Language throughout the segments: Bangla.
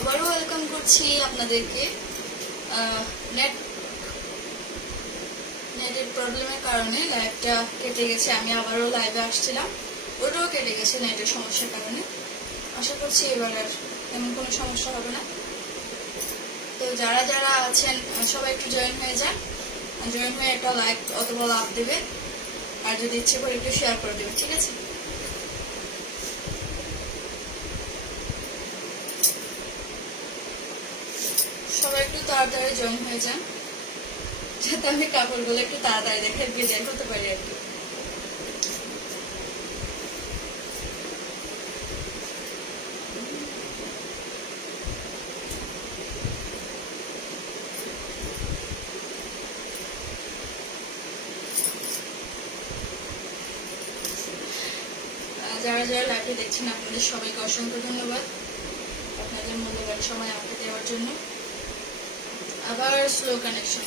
আবারও ওয়েলকাম করছি আপনাদেরকে। নেটের প্রবলেমের কারণে লাইভটা কেটে গেছে। আমি আবারও লাইভে আসছিলাম, ওটাও কেটে গেছে নেটের সমস্যার কারণে। আশা করছি এবার আর তেমন কোনো সমস্যা হবে না। তো যারা যারা আছেন সবাই একটু জয়েন হয়ে যান, জয়েন হয়ে একটা লাইক অথবা লাভ দেবেন, আর যদি ইচ্ছে করে একটু শেয়ার করে দেবেন, ঠিক আছে? সবাই একটু তাড়াতাড়ি জয়েন হয়ে যান, যাতে আমি কাপড়গুলো একটু তাড়াতাড়ি দেখে বেজায় করতে পারি আর কি। যারা যারা লাইভে দেখছেন আপনাদের সবাইকে অসংখ্য ধন্যবাদ আপনাদের মূল্যবান সময় আমাকে দেওয়ার জন্য। আবার স্লো কানেকশন।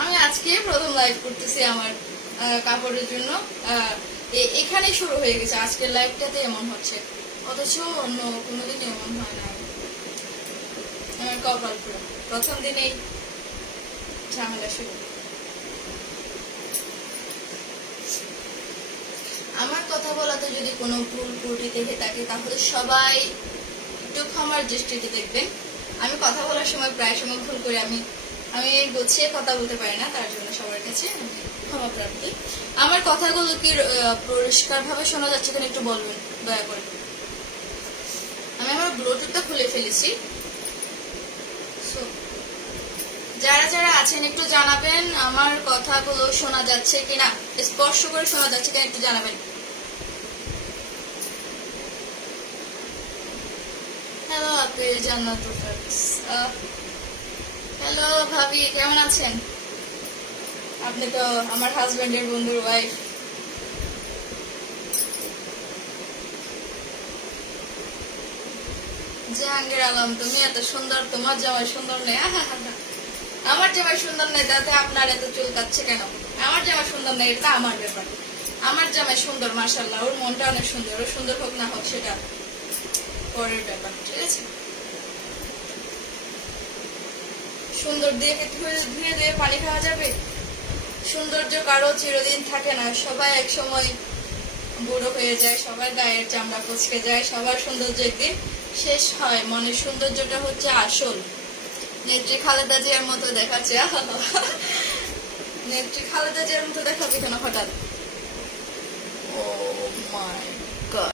আমি আজকে প্রথম লাইভ করতেছি আমার কাপড়ের জন্য। এখানে শুরু হয়ে গেছে আজকের লাইভটাতে এমন হচ্ছে, অথচ অন্য কোনোদিন এমন হয় না। আমার কপাল পুরো প্রথম দিনেই ঝামেলা শুরু। আমার কথা বলাতে যদি কোনো ভুল ত্রুটি দেখে থাকে তাহলে সবাই একটু ক্ষমার দৃষ্টিতে দেখবেন। আমি কথা বলার সময় প্রায় সময় ভুল করি, আমি গুছিয়ে কথা বলতে পারি না, তার জন্য সবার কাছে ক্ষমা প্রার্থী। আমার কথাগুলো কি পরিষ্কার ভাবে শোনা যাচ্ছে কিনা একটু বলবেন দয়া করে। আমি আমার ব্লুটুথটা খুলে ফেলেছি। যারা যারা আছেন একটু জানাবেন আমার কথাগুলো শোনা যাচ্ছে কিনা, স্পষ্ট করে শোনা যাচ্ছে কিনা একটু জানাবেন। হ্যালো আপনি জান্নাতুল ফারিস। হ্যালো ভাবি, কেমন আছেন? আপনি তো আমার হাজবেন্ডের বন্ধুর ওয়াইফ। জাহাঙ্গীর আলম, তুমি এত সুন্দর, তোমার জামাই সুন্দর নেই। আমার জামাই সুন্দর নেই তাতে আপনার এত চুলকাচ্ছে কেন? আমার জামাই সুন্দর নেই, এটা আমার ব্যাপার। আমার জামাই সুন্দর মাশাআল্লাহ, ওর মনটা অনেক সুন্দর, ওর সুন্দর হোক না হোক সেটা পরের ব্যাপার, ঠিক আছে? সুন্দর দিয়ে ধুয়ে দিয়ে পানি খাওয়া যাবে? সৌন্দর্য কারো চিরদিন থাকে না, সবাই এক সময় বুড়ো হয়ে যায়, সবার গায়ের চামড়া কুচকে যায়, সবার সৌন্দর্য একদিন শেষ হয়। মনের সৌন্দর্যটা হচ্ছে আসল। নেত্রী খালেদা জিয়ার মতো দেখাচ্ছে। নেত্রী খালেদা জিয়ার মতো দেখাবে কেন হঠাৎ? ও মাই গড।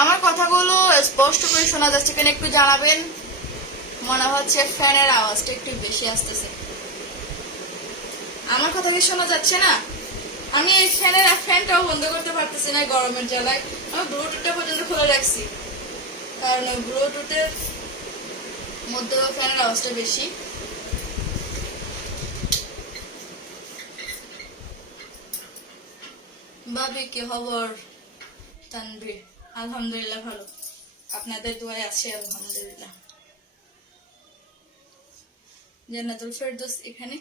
আমার কথাগুলো স্পষ্ট করে শোনা যাচ্ছে কিনা একটু জানাবেন। মনে হচ্ছে ফ্যানের আওয়াজটা একটু বেশি আসতেছে। আমার কথা কি শোনা যাচ্ছে না? আমি এই ফ্যানটাও বন্ধ করতে পারতেছি না গরমের জ্বালায়। আমি ব্লুটুথটা পর্যন্ত খুলে রাখছি, কারণ ব্লুটুথের মধ্যে ফ্যানের আওয়াজটা বেশি। ভাবি কি খবর? তানভীর, আলহামদুলিল্লাহ ভালো, আপনাদের দোয়ায় আছে আলহামদুলিল্লাহ। জান্নাতুল ফেরদৌস এখানে।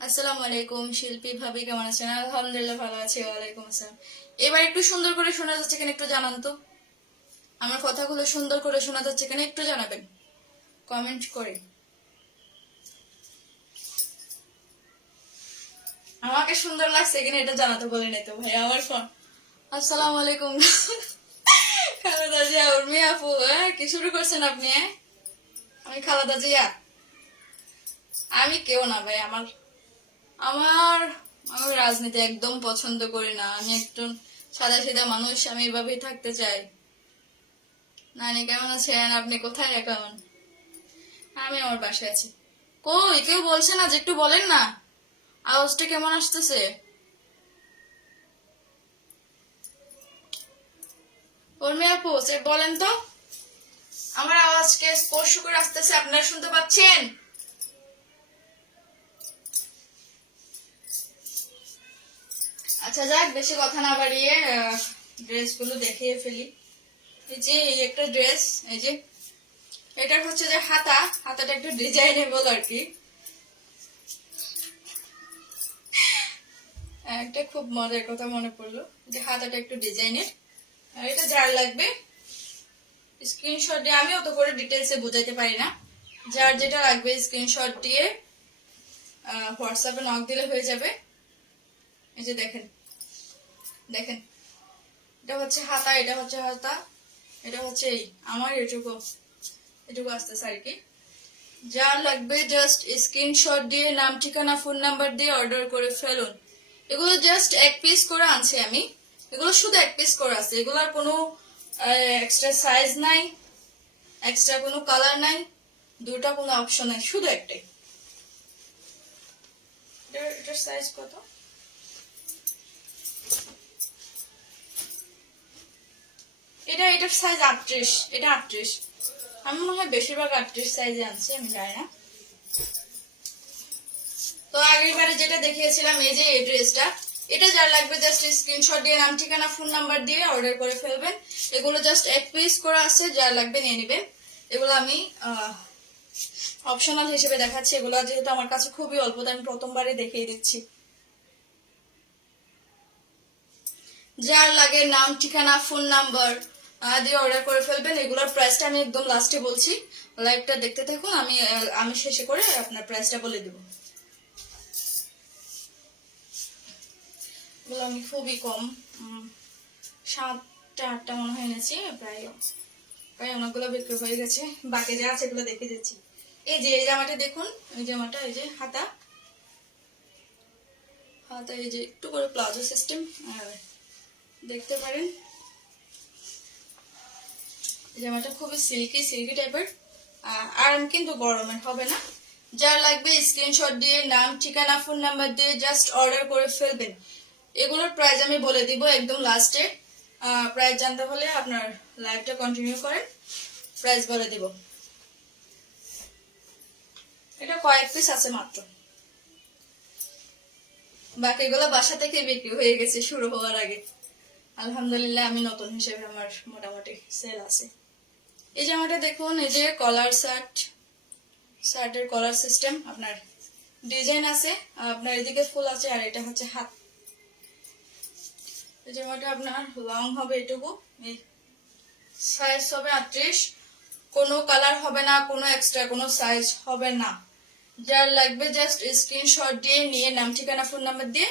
আসসালামু আলাইকুম শিল্পী ভাবি, কেমন আছেন? আলহামদুলিল্লাহ ভালো আছি। ওয়ালাইকুম আসসালাম। এবার একটু সুন্দর করে শোনা যাচ্ছে কিনা একটু জানান তো। আমার কথাগুলো সুন্দর করে শোনা যাচ্ছে কিনা একটু জানাবেন কমেন্ট করে। আমাকে সুন্দর লাগছে কিনা এটা জানাতে বলে নাই তো ভাই আমার ফোন। আসসালামু আলাইকুম। খালেদা জিয়া, উর্মি আপু, কি শুরু করছেন আপনি? আমি খালেদা জিয়া? আমি কেউ না ভাই। আমার আমার আমি রাজনীতি একদম পছন্দ করি না। আমি একজন সাদা সিধা মানুষ, আমি এভাবেই থাকতে চাই। নানি কেমন আছেন? আপনি কোথায় এখন? আমি আমার বাসায় আছি। কই কেউ বলছে না যে একটু বলেন না, আওয়াজটা কেমন আসতেছে? উর্মি আপু বলেন তো, আমার আওয়াজকে স্পর্শ করে আসতেছে, আপনারা শুনতে পাচ্ছেন? আচ্ছা যাক, বেশি কথা না বাড়িয়ে ড্রেসগুলো দেখিয়ে ফেলি। এই যে এই একটা ড্রেস, এই যে এটা হচ্ছে যে হাতাটা একটু ডিজাইনেবল আর কি। একটা খুব মজার কথা মনে পড়লো, যে হাতাটা একটু ডিজাইনের। আর এটা যার লাগবে স্ক্রিনশট দিয়ে, আমি অত করে ডিটেলসে বোঝাইতে পারি না, যার যেটা লাগবে স্ক্রিনশট দিয়ে হোয়াটসঅ্যাপে নক দিলে হয়ে যাবে। এই যে দেখেন দেখেন, এটা হচ্ছে হাতা, এটা হচ্ছে হাতা, এটা হচ্ছে এই আমার এটুকু এটুকু আসতেছে আর কি। যার লাগবে জাস্ট স্ক্রিনশট দিয়ে নাম ঠিকানা ফোন নাম্বার দিয়ে অর্ডার করে ফেলুন। এগুলো জাস্ট এক পিস করে আনছি আমি, এগুলো শুধু এক পিস করে আছে, এগুলোর কোনো এক্সট্রা সাইজ নাই, এক্সট্রা কোনো কালার নাই, দুটো কোনো অপশন নাই, শুধু একটাই। এটার সাইজ কত? এটার সাইজ 38, এটা 38, আমি মনে হয় বেশিরভাগ 38 সাইজে আনছি, আমি জানি না। তো আগের বারে যেটা দেখিয়েছিলাম এই যে এই ড্রেসটা, এটা যার লাগবে জাস্ট স্ক্রিনশট দিয়ে নাম ঠিকানা ফোন নাম্বার দিয়ে অর্ডার করে ফেলবেন। এগুলো জাস্ট এক পিস করে আছে, যার লাগবে নিয়ে নেবেন। এগুলো আমি অপশনাল হিসেবে দেখাচ্ছি, এগুলো যেহেতু আমার কাছে খুবই অল্প, আমি প্রথমবারে দেখিয়ে দিচ্ছি। যার লাগে নাম ঠিকানা ফোন নাম্বার দিয়ে অর্ডার করে ফেলবেন। এগুলোর প্রাইসটা আমি একদম লাস্টে বলছি, লাইভটা দেখতে থাকুন, আমি শেষে করে আপনার প্রাইসটা বলে দেব। এগুলো আমি খুবই কম 7-8টা মনে হয় এনেছি, প্রায় অনেকগুলো বিক্রি হয়ে গেছে, বাকি যা আছে এগুলো দেখে যাচ্ছি। এই যে এই জামাটা দেখুন, এই জামাটা এই যে হাতা, এই যে একটু করে প্লাজো সিস্টেম, আর দেখতে পারেন জামাটা খুবই সিল্কি টাইপের, আরাম কিন্তু গরমের হবে না। যার লাগবে স্ক্রিনশট দিয়ে নাম ঠিকানা ফোন নাম্বার দিয়ে জাস্ট অর্ডার করে ফেলবেন। এগুলোর প্রাইস আমি বলে দিব একদম লাস্টে, প্রাইস জানতে হলে আপনার লাইভটা কন্টিনিউ করেন, প্রাইস বলে দিব। এটা কয়েক পিস আছে মাত্র, বাকিগুলো বাসা থেকে বিক্রি হয়ে গেছে শুরু হওয়ার আগে। আলহামদুলিল্লাহ আমি নতুন হিসেবে আমার মোটামুটি সেল আছে। এই জামাটা দেখুন, এই যে কলার শার্টের কলার সিস্টেম, আপনার ডিজাইন আছে, আপনার এদিকে ফুল আছে, আর এটা হচ্ছে হাত। এই জামাটা আপনার লং হবে এটুকু, সাইজ হবে 38, কোনো কালার হবে না, কোনো এক্সট্রা কোনো সাইজ হবে না। যার লাগবে জাস্ট স্ক্রিনশট দিয়ে নিয়ে নাম ঠিকানা ফোন নাম্বার দিয়ে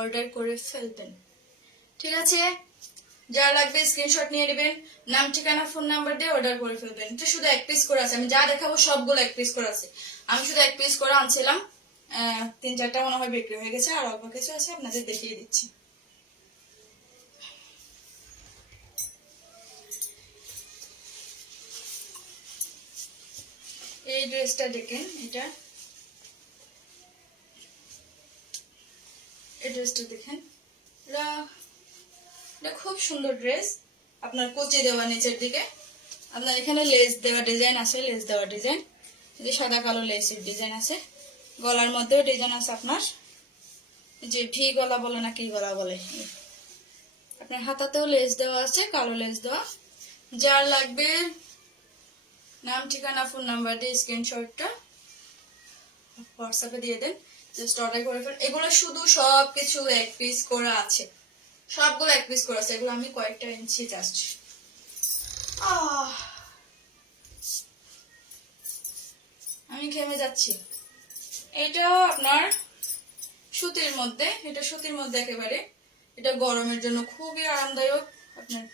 অর্ডার করে ফেলবেন। ঠিক আছে, যার লাগবে স্ক্রিনশট নিয়ে নেবেন, নাম ঠিকানা ফোন নাম্বার দিয়ে অর্ডার করে ফেলবেন। এটা শুধু এক পিস করে আছে, আমি যা দেখাবো সবগুলো এক পিস করে আছে, আমি শুধু এক পিস করে আনছিলাম, 3-4টা মনে হয় বিক্রি হয়ে গেছে, আর অল্প কিছু আছে, আপনাদের দেখিয়ে দিচ্ছি। এই ড্রেসটা দেখেন, এই ড্রেসটা দেখেন, এটা খুব সুন্দর ড্রেস, আপনার কোচি দেওয়া নিচের দিকে, আপনার এখানে লেস দেওয়া ডিজাইন আছে, লেস দেওয়া ডিজাইন, যে সাদা কালো লেসের ডিজাইন আছে, গলার মধ্যেও ডিজাইন আছে আপনার, যে ভি গলা বলে না কি গলা বলে, আপনার হাতাতেও লেস দেওয়া আছে, কালো লেস দেওয়া। যার লাগবে নাম ঠিকানা ফোন নাম্বার দিয়ে স্ক্রিনশটটা হোয়াটসঅ্যাপে দিয়ে দেন, জাস্ট অর্ডার করে ফেলেন। এগুলো শুধু সবকিছু এক পিস করা আছে, সবগুলো এক পিস করা আছে, এগুলো আমি কয়েকটা ইঞ্চি জাস্ট। আমি ঘেমে যাচ্ছি। এটা আপনার সুতির মধ্যে, এটা সুতির মধ্যে একেবারে, এটা গরমের জন্য খুবই আরামদায়ক। আপনার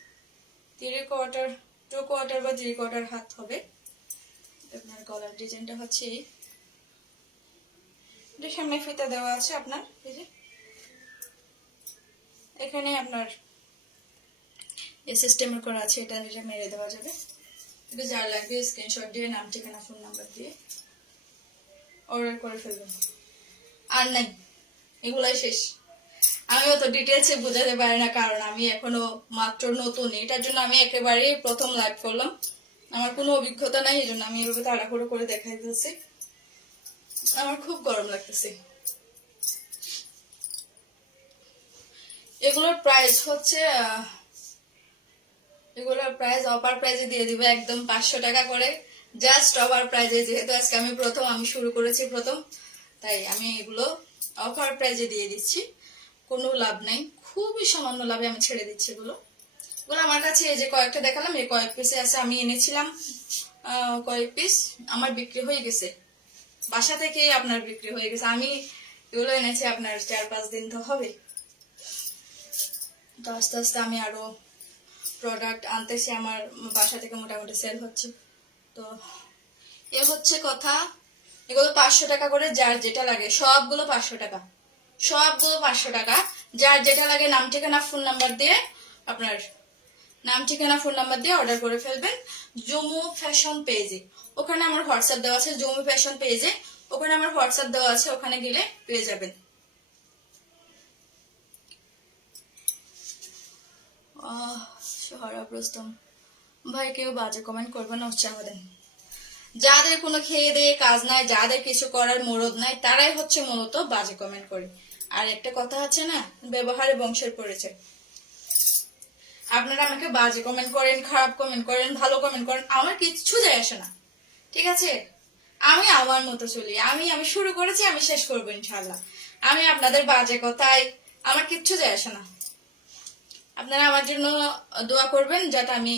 2 কোয়ার্টার বা 3 কোয়ার্টার হাত হবে। আপনার গলার ডিজাইনটা হচ্ছে এটা সামনে ফিতা দেওয়া আছে আপনার, এই যে এখানে আপনার এই সিস্টেমের করা আছে, এটা মেরে দেওয়া যাবে। এটা যার লাগবে স্ক্রিনশট দিয়ে নাম ঠিকানা ফোন নাম্বার দিয়ে অর্ডার করে ফেলবেন। আর নাই, এগুলাই শেষ। আমিও তো ডিটেলসে বোঝাতে পারি না, কারণ আমি এখনো মাত্র নতুন, এটার জন্য আমি একেবারেই প্রথম লাইভ করলাম, আমার কোনো অভিজ্ঞতা নাই, এই জন্য আমি এভাবে তাড়াহুড়ো করে দেখাই দিয়েছি। আমার খুব গরম লাগতেছে। এগুলোর প্রাইস হচ্ছে এগুলোর প্রাইস অফার প্রাইসে দিয়ে দিবে একদম 500 টাকা করে, জাস্ট অফার প্রাইসে। যেহেতু আজকে আমি শুরু করেছি প্রথম, তাই আমি এগুলো অফার প্রাইজে দিয়ে দিচ্ছি, কোনো লাভ নাই, খুবই সামান্য লাভে আমি ছেড়ে দিচ্ছি এগুলো। এগুলো আমার কাছে এই যে কয়েকটা দেখালাম, এই কয়েক পিসে আছে, আমি এনেছিলাম কয়েক পিস, আমার বিক্রি হয়ে গেছে, বাসা থেকে আপনার বিক্রি হয়ে গেছে। আমি এগুলো এনেছি আপনার 4-5 দিন তো হবে, তো আস্তে আস্তে আমি আরো প্রোডাক্ট আনতেছি, আমার বাসা থেকে মোটামুটি সেল হচ্ছে। তো এ হচ্ছে কথা। এগুলো 500 টাকা করে, যার যেটা লাগে, সবগুলো 500 টাকা, সবগুলো 500 টাকা। যার যেটা লাগে নাম ঠিকানা ফোন নাম্বার দিয়ে, আপনার নাম ঠিকানা ফোন নাম্বার দিয়ে অর্ডার করে ফেলবেন জুমু ফ্যাশন পেজে। ওখানে আমার হোয়াটসঅ্যাপ দেওয়া আছে, জুমু ফ্যাশন পেজে, ওখানে আমার হোয়াটসঅ্যাপ দেওয়া আছে, ওখানে গেলে পেয়ে যাবেন। সোহরা প্রস্তম ভাই, কেউ বাজে কমেন্ট করবেন না, উৎসাহ দেন। যাদের কোনো খেয়ে দিয়ে কাজ নাই, যাদের কিছু করার মুরদ নাই, তারাই হচ্ছে মূলত বাজে কমেন্ট করে। আর একটা কথা আছে না, ব্যবহারে বংশের পরিচয়। আপনারা আমাকে বাজে কমেন্ট করেন, খারাপ কমেন্ট করেন, ভালো কমেন্ট করেন, আমার কিচ্ছু যায় আসে না, ঠিক আছে? আমি আমার মতো চলি, আমি শুরু করেছি, আমি শেষ করবো ইনশাল্লাহ। আমি আপনাদের বাজে কথায় আমার কিচ্ছু যায় আসে না। আপনারা আমার জন্য দোয়া করবেন যাতে আমি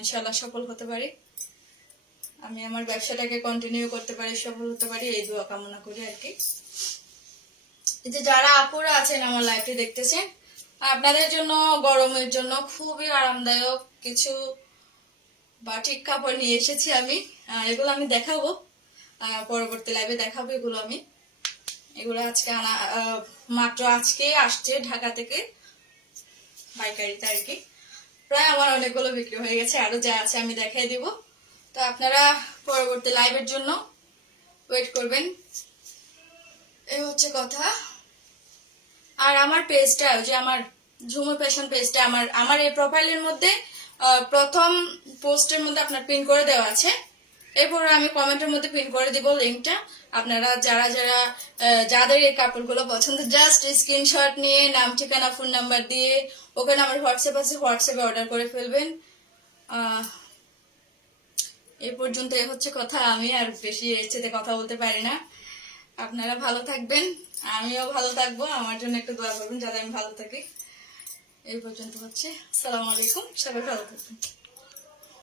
ইনশাল্লাহ সফল হতে পারি, আমি আমার ব্যবসাটাকে কন্টিনিউ করতে পারি, সফল হতে পারি, এই দোয়া কামনা করি আর কি। এই যে যারা আপুরা আছেন আমার লাইভটি দেখতেছেন, আপনাদের জন্য গরমের জন্য খুবই আরামদায়ক কিছু বাটিক কাপড় নিয়ে এসেছি আমি। এগুলো আমি দেখাবো, পরবর্তী লাইভে দেখাবো এগুলো আমি। এগুলো আজকে আনা, মাত্র আজকে আসছে ঢাকা থেকে পাইকারিতে আর কি। প্রায় আমার অনেকগুলো বিক্রি হয়ে গেছে, আরো যা আছে আমি দেখাই দিব। তো আপনারা পরবর্তী লাইভের জন্য ওয়েট করবেন, এই হচ্ছে কথা। আর আমার পেজটা, যে আমার ঝুমু ফ্যাশন পেজটা, আমার এই প্রোফাইলের মধ্যে প্রথম পোস্টের মধ্যে আপনার পিন করে দেওয়া আছে, এরপর আমি কমেন্টের মধ্যে পিন করে দিব লিঙ্কটা। আপনারা যারা যারা যাদের এই কাপড়গুলো পছন্দ, জাস্ট স্ক্রিনশট নিয়ে নাম ঠিকানা ফোন নাম্বার দিয়ে, ওখানে আমার হোয়াটসঅ্যাপ আছে, হোয়াটসঅ্যাপে অর্ডার করে ফেলবেন। এই পর্যন্ত এই হচ্ছে কথা, আমি আর বেশি এর চেয়ে কথা বলতে পারি না। আপনারা ভালো থাকবেন, আমিও ভালো থাকবো, আমার জন্য একটু দোয়া করবেন যাতে আমি ভালো থাকি। এই পর্যন্ত হচ্ছে। আসসালামু আলাইকুম, সবাই ভালো থাকবেন।